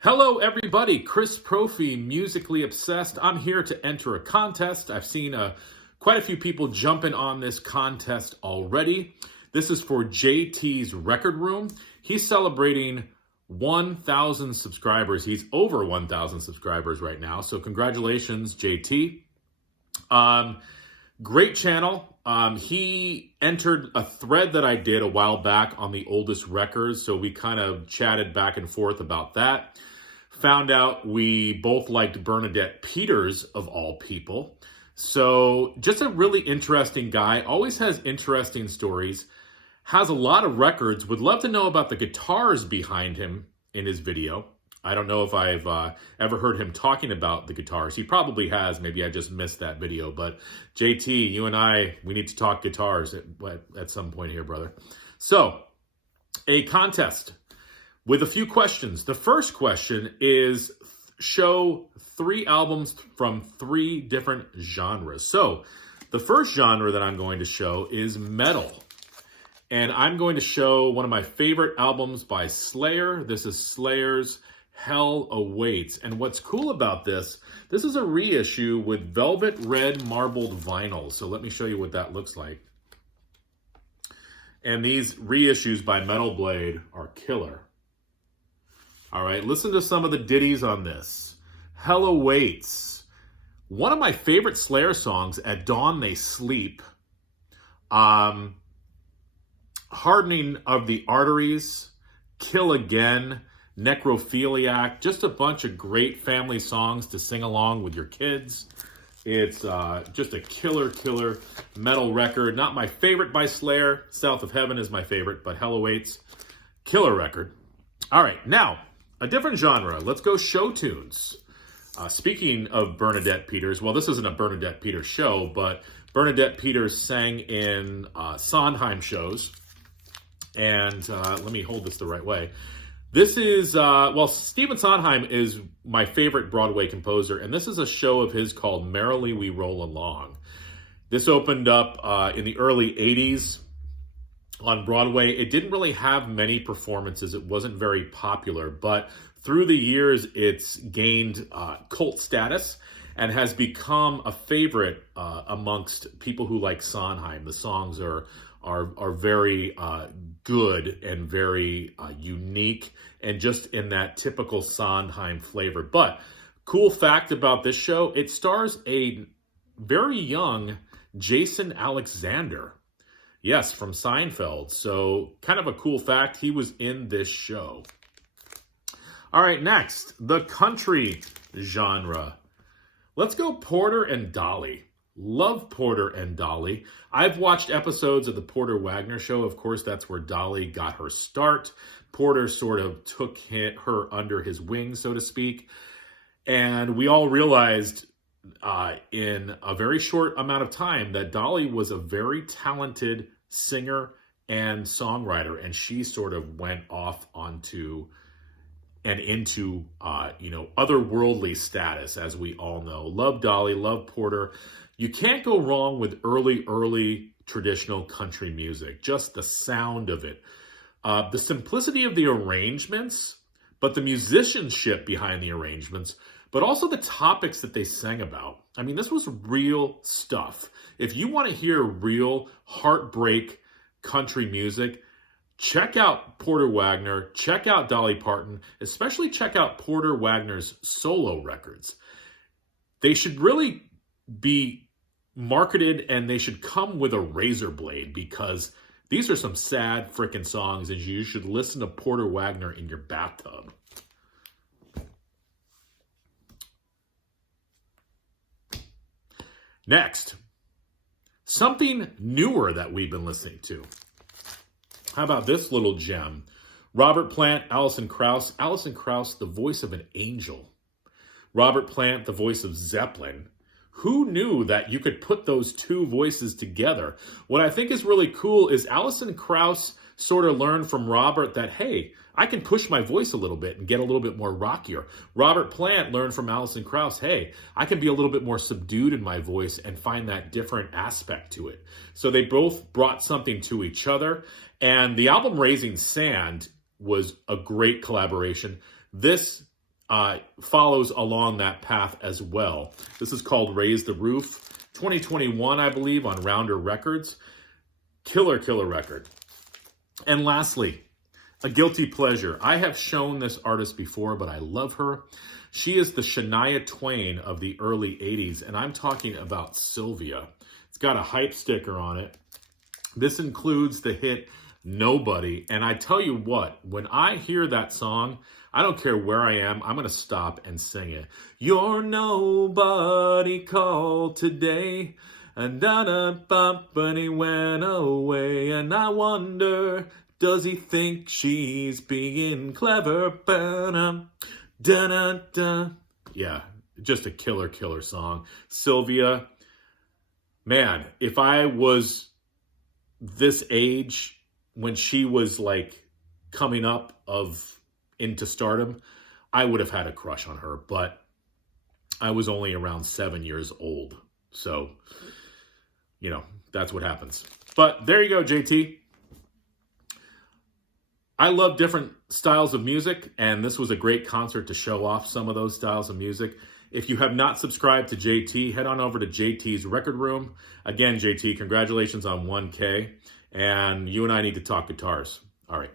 Hello, everybody. Chris Profi, Musically Obsessed. I'm here to enter a contest. I've seen quite a few people jumping on this contest already. This is for JT's Record Room. He's celebrating 1,000 subscribers. He's over 1,000 subscribers right now. So congratulations, JT. Great channel. He entered a thread that I did a while back on the oldest records. So we kind of chatted back and forth about that. Found out we both liked Bernadette Peters, of all people. So just a really interesting guy. Always has interesting stories. Has a lot of records. Would love to know about the guitars behind him in his video. I don't know if I've ever heard him talking about the guitars. He probably has. Maybe I just missed that video. But JT, you and I, we need to talk guitars at some point here, brother. So, a contest with a few questions. The first question is show 3 albums from 3 different genres. So, the first genre that I'm going to show is metal. And I'm going to show one of my favorite albums by Slayer. This is Slayer's Hell Awaits. And what's cool about this is a reissue with velvet red marbled vinyl. So let me show you what that looks like. And these reissues by Metal Blade are killer. All right, listen to some of the ditties on this. Hell Awaits. One of my favorite Slayer songs, At Dawn They Sleep. Hardening of the Arteries. Kill Again. Necrophiliac, just a bunch of great family songs to sing along with your kids. It's just a killer metal record. Not my favorite by Slayer. South of Heaven is my favorite, but Hell Awaits, killer record. All right, now, a different genre. Let's go show tunes. Speaking of Bernadette Peters, well, this isn't a Bernadette Peters show, but Bernadette Peters sang in Sondheim shows. And let me hold this the right way. This is, Stephen Sondheim is my favorite Broadway composer, and this is a show of his called Merrily We Roll Along. This opened up in the early 80s on Broadway. It didn't really have many performances. It wasn't very popular, but through the years, it's gained cult status and has become a favorite amongst people who like Sondheim. The songs are very good and very unique and just in that typical Sondheim flavor. But cool fact about this show, it stars a very young Jason Alexander. Yes, from Seinfeld. So kind of a cool fact. He was in this show. All right, next, the country genre. Let's go Porter and Dolly. Love Porter and Dolly. I've watched episodes of the Porter Wagoner Show. Of course, that's where Dolly got her start. Porter sort of took her under his wing, so to speak. And we all realized in a very short amount of time that Dolly was a very talented singer and songwriter. And she sort of went off onto and into, otherworldly status, as we all know. Love Dolly, love Porter. You can't go wrong with early traditional country music. Just the sound of it. The simplicity of the arrangements, but the musicianship behind the arrangements, but also the topics that they sang about. I mean, this was real stuff. If you want to hear real heartbreak country music, check out Porter Wagoner, check out Dolly Parton, especially check out Porter Wagoner's solo records. They should really be marketed and they should come with a razor blade because these are some sad frickin' songs and you should listen to Porter Wagoner in your bathtub. Next, something newer that we've been listening to. How about this little gem? Robert Plant, Alison Krauss. Alison Krauss, the voice of an angel. Robert Plant, the voice of Zeppelin. Who knew that you could put those two voices together? What I think is really cool is Alison Krauss sort of learned from Robert that, hey, I can push my voice a little bit and get a little bit more rockier. Robert Plant learned from Alison Krauss, hey, I can be a little bit more subdued in my voice and find that different aspect to it. So they both brought something to each other. And the album Raising Sand was a great collaboration. This follows along that path as well. This is called Raise the Roof. 2021, I believe, on Rounder Records. Killer record. And lastly, a guilty pleasure. I have shown this artist before, but I love her. She is the Shania Twain of the early 80s, and I'm talking about Sylvia. It's got a hype sticker on it. This includes the hit Nobody. And I tell you what, when I hear that song, I don't care where I am, I'm going to stop and sing it. You're nobody called today. And and he went away. And I wonder, does he think she's being clever? Yeah, just a killer song. Sylvia, man, if I was this age when she was like coming up into stardom, I would have had a crush on her, but I was only around 7 years old. So, you know, that's what happens. But there you go, JT. I love different styles of music, and this was a great concert to show off some of those styles of music. If you have not subscribed to JT, head on over to JT's Record Room. Again, JT, congratulations on 1K, and you and I need to talk guitars. All right.